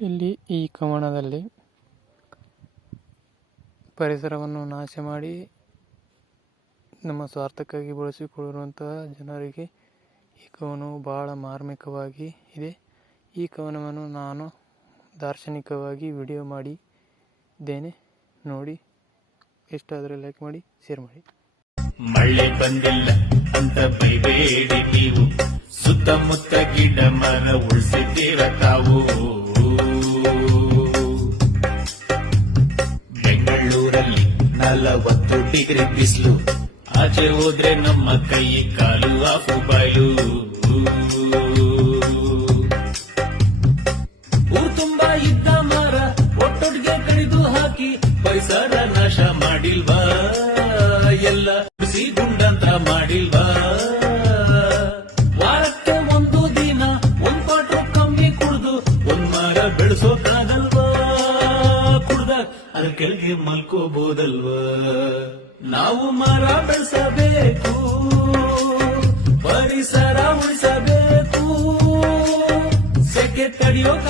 ಇಲ್ಲಿ ಈ ಕವನದಲ್ಲಿ ಪರಿಸರವನ್ನು ನಾಶ ಮಾಡಿ ನಮ್ಮ ಸ್ವಾರ್ಥಕ್ಕಾಗಿ ಬಳಸಿಕೊಳ್ಳಿರುವಂತಹ ಜನರಿಗೆ ಈ ಕವನವು ಬಹಳ ಮಾರ್ಮಿಕವಾಗಿ ಇದೆ. ಈ ಕವನವನ್ನು ನಾನು ದಾರ್ಶನಿಕವಾಗಿ ವಿಡಿಯೋ ಮಾಡಿ ಮಾಡಿದ್ದೇನೆ. ನೋಡಿ ಇಷ್ಟ ಆದರೆ ಲೈಕ್ ಮಾಡಿ ಶೇರ್ ಮಾಡಿ. ಮಳೆ ಬಂದಿಲ್ಲ ಅಂತ ಬೈಬೇಡಿ ನೀವು. ಸುತ್ತಮುತ್ತ ಗಿಡ ಮರ ಉಳಿಸಿದ್ದೀರ ತಾವು? ನಲವತ್ತು ಡಿಗ್ರಿ ಬಿಸಿಲು. ಆಚೆ ಹೋದ್ರೆ ನಮ್ಮ ಕೈ ಕಾಲು ಆಫು ಬಯಲು. ಊರ್ ತುಂಬಾ ಇದ್ದ ಮರ, ಒಟ್ಟೊಟ್ಟಿಗೆ ಕಡಿದು ಹಾಕಿ, ಪರಿಸರ ನಾಶ ಮಾಡಿಲ್ವಾ? ಎಲ್ಲ ಗುಂಡಂತ ಮಾಡಿಲ್ವಾ? ಅದ್ರ ಕೆಳಗೆ ಮಲ್ಕೋಬೋದಲ್ವಾ? ನಾವು ಮರ ಬೆಳೆಸಬೇಕು ಪರಿಸರ ಉಳಿಸಬೇಕು. ಸೆಕೆ ತಡೆಯೋಕ